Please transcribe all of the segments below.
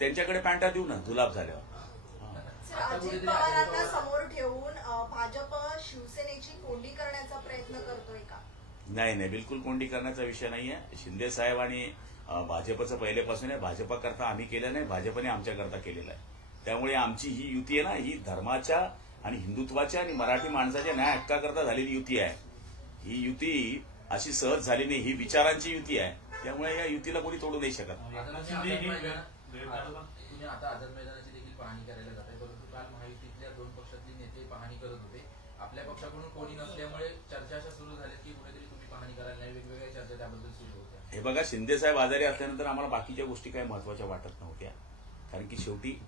त्यांच्याकडे पॅन्टा देऊ ना जुलाब झाल्यावर. सर, अजित पवारांना समोर ठेवून अ, भाजप शिवसेनेची कोंडी करण्याचा प्रयत्न करतोय का? नाही नाही बिलकुल कोंडी करण्याचा विषय नाही आहे शिंदे साहेब आणि अं, भाजपचं पहिलेपासून आहे. भाजपाकरता आम्ही केलं नाही भाजपने आमच्याकरता केलेलं आहे. त्यामुळे आमची ही युती आहे ना ही धर्माच्या आणि हिंदुत्वाच्या आणि मराठी माणसाच्या न्याय हक्काकरता झालेली युती आहे. ही युती अशी सहज झाली नाही ही विचारांची युती आहे. त्यामुळे या युतीला कोणी तोडू नाही शकत. शिंदे हे हा, तुम्ही आता आझाद मैदानाची देखील पाहणी करायला जात आहे. परंतु काल महायुतीतल्या दोन पक्षातले नेते पाहणी करत होते. आपल्या पक्षाकडून कोणी नसल्यामुळे चर्चा अशा सुरू झाल्या की कुठेतरी तुम्ही पाहणी करायला नाही वेगवेगळ्या चर्चा त्याबद्दल सुरू होत्या. हे बघा शिंदे साहेब आजारी असल्यानंतर आम्हाला बाकीच्या गोष्टी काही महत्त्वाच्या वाटत नव्हत्या. कारण की शेवटी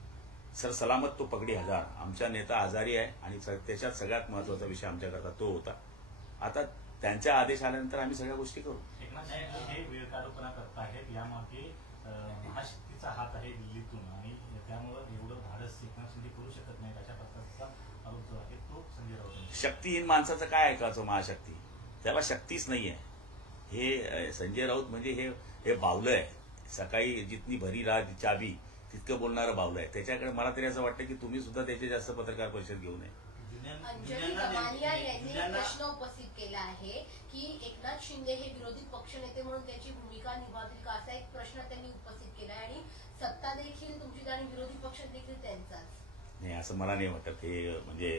सर सलामत तो पगडी हजार. आमचा नेता आजारी आहे आणि त्याच्यात सगळ्यात महत्त्वाचा विषय आमच्याकरता तो होता. आता त्यांचा आदेश आल्यानंतर आम्ही सगळ्या गोष्टी करू. महाशक्तीचा हात आहे दिल्लीतून आणि त्यामुळं एवढं धाडस एकनाथ शिंदे करू शकत नाही अशा प्रकारचा आरोप जो आहे तो संजय राऊत शक्तीहीन माणसाचं काय ऐकायचं महाशक्ती? त्याला शक्तीच नाही आहे हे संजय राऊत म्हणजे हे हे बावलं आहे. सकाळी जितनी भरी रात चाबी तितकं बोलणारं बावलं आहे. त्याच्याकडे मला तरी असं वाटतं की तुम्ही सुद्धा त्याचे जास्त पत्रकार परिषद घेऊ नये. अंजली नेम- यांनी प्रश्न उपस्थित केला आहे की एकनाथ शिंदे हे विरोधी पक्षनेते म्हणून त्याची भूमिका निभावतील का? असा एक प्रश्न त्यांनी उपस्थित केला आहे आणि सत्ता देखील तुमची आणि विरोधी पक्ष देखील त्यांचाच. नाही असं मला नाही वाटत. हे म्हणजे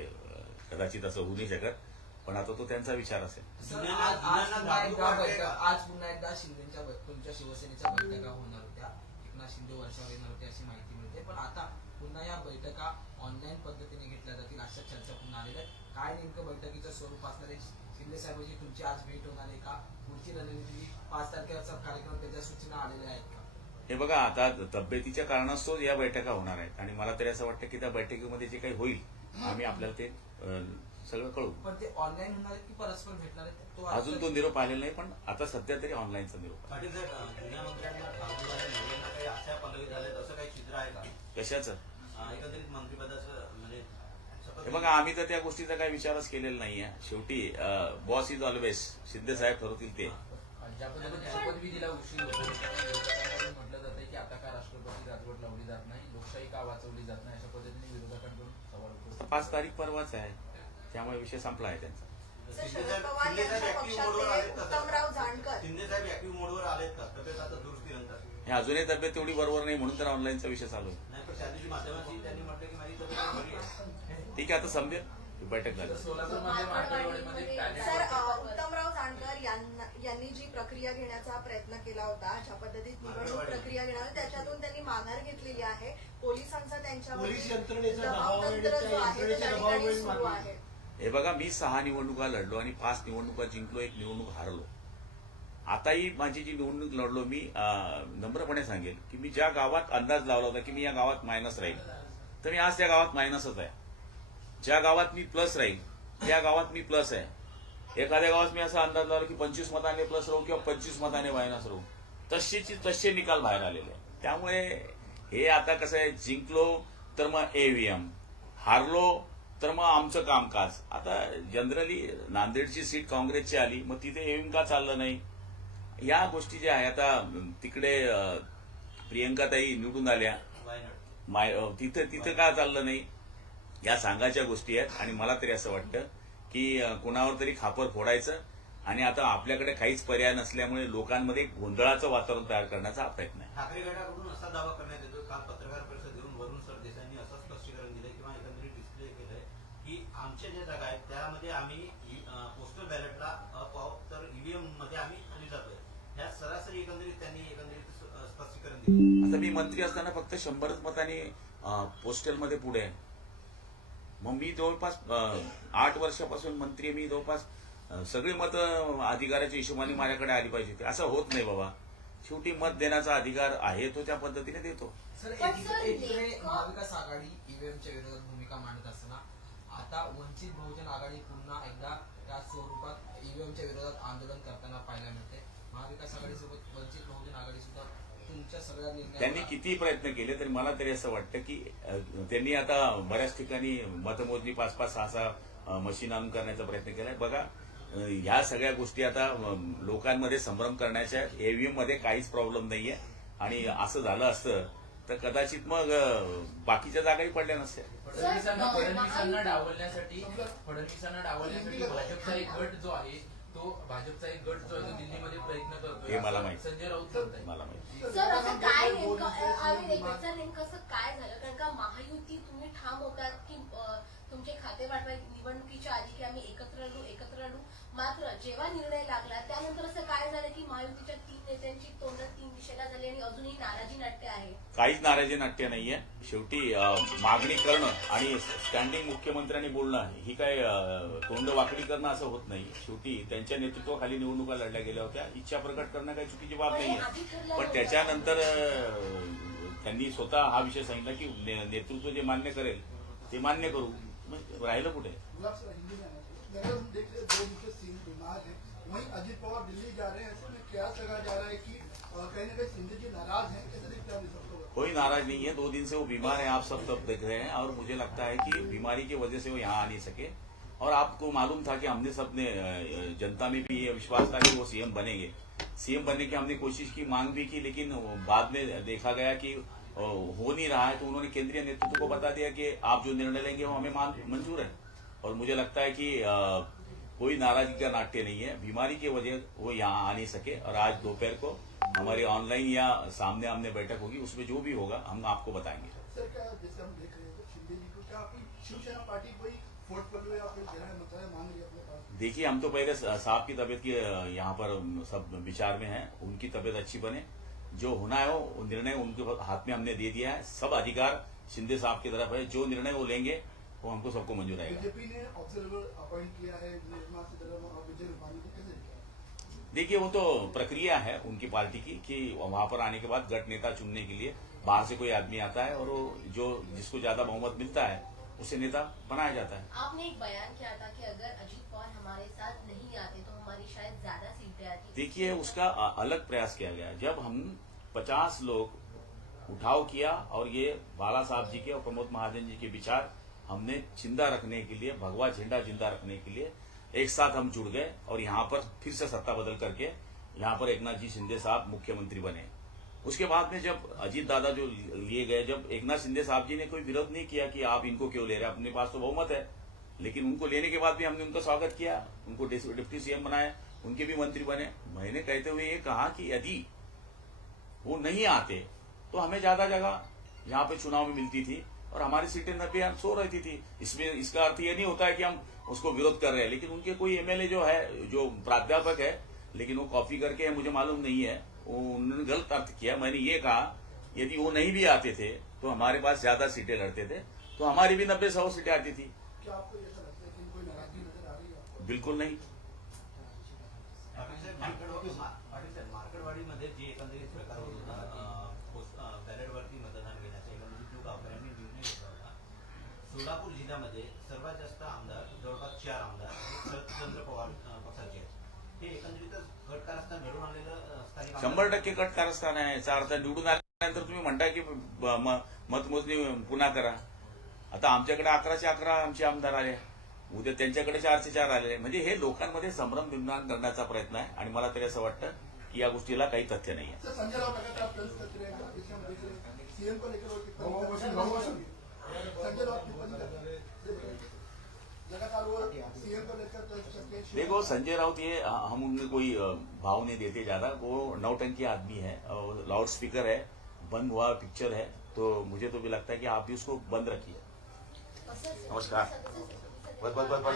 कदाचित असं होऊ नाही शकत पण आता तो त्यांचा विचार असेल. आज पुन्हा एकदा शिंदेच्या तुमच्या शिवसेनेच्या बैठका होणार होत्या. एकनाथ शिंदे वर्षावर येणार होते अशी माहिती मिळते. पण आता पुन्हा या बैठका ऑनलाईन पद्धतीने घेतल्या जातील अशा चर्चा पुन्हा आलेल्या आहेत. काय नेमकं बैठकीचं स्वरूप असणार आहे? शिंदे साहेबांची तुमची आज भेट होणार आहे का? पुढची रणनीती पाच तारखेचा कार्यक्रम त्याच्या सूचना आलेल्या आहेत का? हे बघा आता तब्येतीच्या कारणास्तव या बैठका होणार आहेत. आणि मला तरी असं वाटतं की त्या बैठकीमध्ये जे काही होईल आम्ही आपल्याला ते सगळं कळू पण ते ऑनलाईन होणार आहेत की परस्पर भेटणार आहेत? तो अजून तो निरोप आलेला नाही पण आता सध्या तरी ऑनलाईनचा निरोप आहे. पाटील साहेब जुन्या मंत्र्यांना काही आशा पदवी झालेत असं काही चित्र आहे का? कशाचं? एकंदरीत मंत्रिपदाचं म्हणजे हे बघा आम्ही तर त्या गोष्टीचा काही विचारच केलेला नाहीये. शेवटी boss is always Shinde Saheb ठरवतील ते. ज्या पद्धतीने शपथविधीला उशीर होतो त्यामुळे विरोधकांकडून म्हटलं जातं की आता का राष्ट्रपती राजवट लावली जात नाही लोकशाही का वाचवली जात नाही अशा पद्धतीने विरोधकांकडून सवाल उपस्थित पाच तारीख परवाच आहे. त्यामुळे विषय संपला आहे त्यांचा. शरद पवार यांच्या पक्षाचे उत्तमराव? जानकर. हे अजूनही तब्येत तेवढी बरोबर नाही म्हणून तर ऑनलाईनचा विषय चालू आहे. नाही पण त्या दिवशी माध्यमांशी त्यांनी म्हटलं की माझी तब्येत बरी आहे. ठीक आहे आता समजेल ही बैठक झाली. उत्तमराव जानकर यांना- जी प्रक्रिया घेण्याचा प्रयत्न केला होता ज्या पद्धतीत निवडणूक प्रक्रिया घेणार त्याच्यातून त्यांनी माघार घेतलेली आहे. पोलिसांचा त्यांच्यावर हे बघा मी सहा निवडणुका लढलो आणि पाच निवडणुका जिंकलो एक निवडणूक हारलो. आताही माझी जी निवडणूक लढलो मी नम्रपणे सांगेल की मी ज्या गावात अंदाज लावला होता की मी या गावात मायनस राहील तर मी आज त्या गावात मायनसच आहे. ज्या गावात मी प्लस राहील त्या गावात मी प्लस आहे. एखाद्या गावात मी असा अंदाज लावला की पंचवीस मताने प्लस राहू किंवा पंचवीस मताने मायनस राहू. तसेची तसे निकाल बाहेर आलेले आहे त्यामुळे हे आता कसं आहे जिंकलो तर मग एव्हीएम हारलो तर मग आमचं कामकाज. आता जनरली नांदेडची सीट काँग्रेसची आली मग तिथे एव्हीएम का चाललं नाही? या गोष्टी ज्या आहे आता तिकडे प्रियंकाताई निवडून आल्या. माय तिथं तिथं का चाललं नाही? या सांगायच्या गोष्टी आहेत. आणि मला तरी असं वाटतं की अं, कुणावर तरी खापर फोडायचं. आणि आता आपल्याकडे काहीच पर्याय नसल्यामुळे लोकांमध्ये गोंधळाचं वातावरण तयार करण्याचा हा प्रयत्न आहे. ठाकरे गटाकडून असा दावा करण्यात येतो. काल पत्रकार परिषद घेऊन वरुण सरदेसांनी असं स्पष्टीकरण दिलं किंवा एकंदरीत डिस्प्ले केलंय की आमच्या ज्या जागा आहेत त्यामध्ये आम्ही पोस्टल बॅलेटला अप आहोत तर ईव्हीएममध्ये आम्ही खाली जातोय ह्या सरासरी एकंदरीत त्यांनी एकंदरीत स- अं, स्पष्टीकरण दिलं आता मी मंत्री असताना फक्त शंभरच मतांनी पोस्टलमध्ये पुढे आहे. मग मी जवळपास आठ वर्षापासून मंत्री. मी जवळपास सगळी मत अधिकाराच्या हिशोबाने माझ्याकडे आली पाहिजे. असं होत नाही बाबा. शेवटी मत देण्याचा अधिकार आहे तो त्या पद्धतीने देतो. महाविकास आघाडी ईव्हीएमच्या विरोधात भूमिका मांडत असताना आता वंचित बहुजन आघाडी पुन्हा एकदा त्या स्वरूपात ईव्हीएमच्या विरोधात आंदोलन करताना पाहायला मिळते महाविकास आघाडीसोबत वंचित बहुजन आघाडी सुद्धा तुमच्या सगळ्या निर्णयाला- त्यांनी किती प्रयत्न केले तरी मला तरी असं वाटतं की त्यांनी आता बऱ्याच ठिकाणी मतमोजणी पाच पाच सहा सहा मशीन आणून करण्याचा प्रयत्न केलाय. बघा ह्या सगळ्या गोष्टी आता लोकांमध्ये संभ्रम करण्याच्या ईव्हीएममध्ये काहीच प्रॉब्लेम नाहीये. आणि असं झालं असतं तर कदाचित मग बाकीच्या जागाही पडल्या नसत्या. फडणवीसांना डावलण्यासाठी फडणवीसांना डावलण्यासाठी भाजपचा एक गट जो आहे तो भाजपचा एक गट जो आहे तो दिल्लीमध्ये प्रयत्न करतोय. हे मला माहिती. संजय राऊत म्हणताय मला माहिती. सर असं काय नेमकं सर नेमकं असं काय झालं? कारण का महायुती तुम्ही ठाम होतात की अ, तुमचे खाते वाटवाय निवडणुकीच्या आधी की आम्ही एकत्र लढू एकत्र लढू मात्र जेव्हा निर्णय लागला त्यानंतर असं काय झालं की महायुतीच्या तीन नेत्यांची तोंड काहीच नाराजी नाट्य नाहीये. शेवटी मागणी करणं आणि स्टँडिंग मुख्यमंत्र्यांनी बोलणं ही काय तोंड वाकडी करणं असं होत नाही. शेवटी त्यांच्या नेतृत्वाखाली निवडणुका लढल्या गेल्या होत्या. इच्छा प्रकट करणं काही चुकीची बाब हे नाहीये. पण. त्याच्यानंतर त्यांनी स्वतः हा विषय सांगितला की ने- नेतृत्व जे मान्य करेल ते मान्य करू. राहिलं कुठे? वहीं अजित पवार दिल्ली जा रहे हैं कयास लगाया जा रहा है कि कहीं ना कहीं जी नाराज़ हैं। कैसे देखते हैं कोई नाराज़ नहीं है। दो दिन से वो बीमार है, आप सब तब देख रहे हैं। और मुझे लगता है कि बीमारी की वजह से वो यहाँ आ नहीं सके। और आपको मालूम था कि हमने सबने जनता में भी ये विश्वास था कि वो सीएम बनेंगे। सीएम बनने की हमने कोशिश की, मांग भी की, लेकिन बाद में देखा गया कि हो नहीं रहा है। तो उन्होंने केंद्रीय नेतृत्व को बता दिया कि आप जो निर्णय लेंगे वो हमें मंजूर है। और मुझे लगता है कि कोई नाराज़गी का नाट्य नहीं है। बीमारी की वजह वो यहाँ आ नहीं सके और आज दोपहर को हमारी ऑनलाइन या सामने आमने बैठक होगी उसमें जो भी होगा हम आपको बताएँगे। सर क्या जैसे हम देख रहे हैं शिंदे जी को क्या शिवसेना पार्टी कोई पोर्टफोलियो या फिर गृह मंत्रालय मांग रही अपने पास? देखिए हम तो पहले साहब की तबीयत की यहाँ पर सब विचार में है। उनकी तबीयत अच्छी बने। जो होना है वो निर्णय उनके हाथ में हमने दे दिया है। सब अधिकार शिंदे साहब की तरफ़ है। जो निर्णय वो लेंगे वो हमको सबको मंजूर आएगा। बीजेपी ने ऑब्जर्वर अपॉइंट किया है विजय रूपाणी को कैसे देखिए वो तो प्रक्रिया है उनकी पार्टी की कि वहाँ पर आने के बाद गट नेता चुनने के लिए बाहर से कोई आदमी आता है और वो जो जिसको ज़्यादा बहुमत मिलता है उसे नेता बनाया जाता है। आपने एक बयान किया था कि अगर अजीत पवार हमारे साथ नहीं आते तो हमारी शायद ज़्यादा सीटें आती। देखिए उसका अलग प्रयास किया गया। जब हम पचास लोग उठाव किया और ये बाला साहब जी के और प्रमोद महाजन जी के विचार हमने ज़िंदा रखने के लिए, भगवा झंडा ज़िंदा रखने के लिए एक साथ हम जुड़ गए और यहाँ पर फिर से सत्ता बदल करके यहाँ पर एकनाथ जी शिंदे साहब मुख्यमंत्री बने। उसके बाद में जब अजीत दादा जो लिए गए, जब एकनाथ शिंदे साहब जी ने कोई विरोध नहीं किया कि आप इनको क्यों ले रहे अपने पास तो बहुमत है, लेकिन उनको लेने के बाद भी हमने उनका स्वागत किया, उनको डिप्टी सीएम बनाया, उनके भी मंत्री बने। मैंने कहते हुए ये कहा कि यदि वो नहीं आते तो हमें ज़्यादा जगह यहाँ पे चुनाव में मिलती थी। और हमारी सीटें नब्बे यहाँ सो रहती थी। इसमें इसका अर्थ ये नहीं होता है कि हम उसको विरोध कर रहे हैं लेकिन उनके कोई एमएलए जो है जो प्राध्यापक है लेकिन वो कॉपी करके है मुझे मालूम नहीं है वो उन्होंने गलत अर्थ किया। मैंने ये कहा यदि वो नहीं भी आते थे तो हमारे पास ज़्यादा सीटें लड़ते थे तो हमारी भी नब्बे सौ सीटें आती थी। क्या आपको सोलापूर जिल्ह्यामध्ये सर्वात जास्त आमदार जवळपास चार आमदार शरदचंद्र पवार पक्षाचे आहेत. हे एकंदरीतच गट कारस्थान घडून आणलेलं अं, स्थानिक शंभर टक्के कट कारस्थान आहे याचा अर्थ निवडून आल्यानंतर तुम्ही म्हणता की मतमोजणी पुन्हा करा. आता आमच्याकडे अकराशे अकरा आमचे आमदार आले. उद्या त्यांच्याकडे चारशे चार आले. म्हणजे हे लोकांमध्ये संभ्रम निर्माण करण्याचा प्रयत्न आहे आणि मला तरी असं वाटतं की या गोष्टीला काही तथ्य नाही आहे देखो, संजय राउत ये हम उनमें कोई भाव नहीं देते ज़्यादा। वो नौ टंकी आदमी है और लाउड स्पीकर है, बंद हुआ पिक्चर है तो मुझे तो भी लगता है कि आप भी उसको बंद रखिए। नमस्कार। बस बस बस बस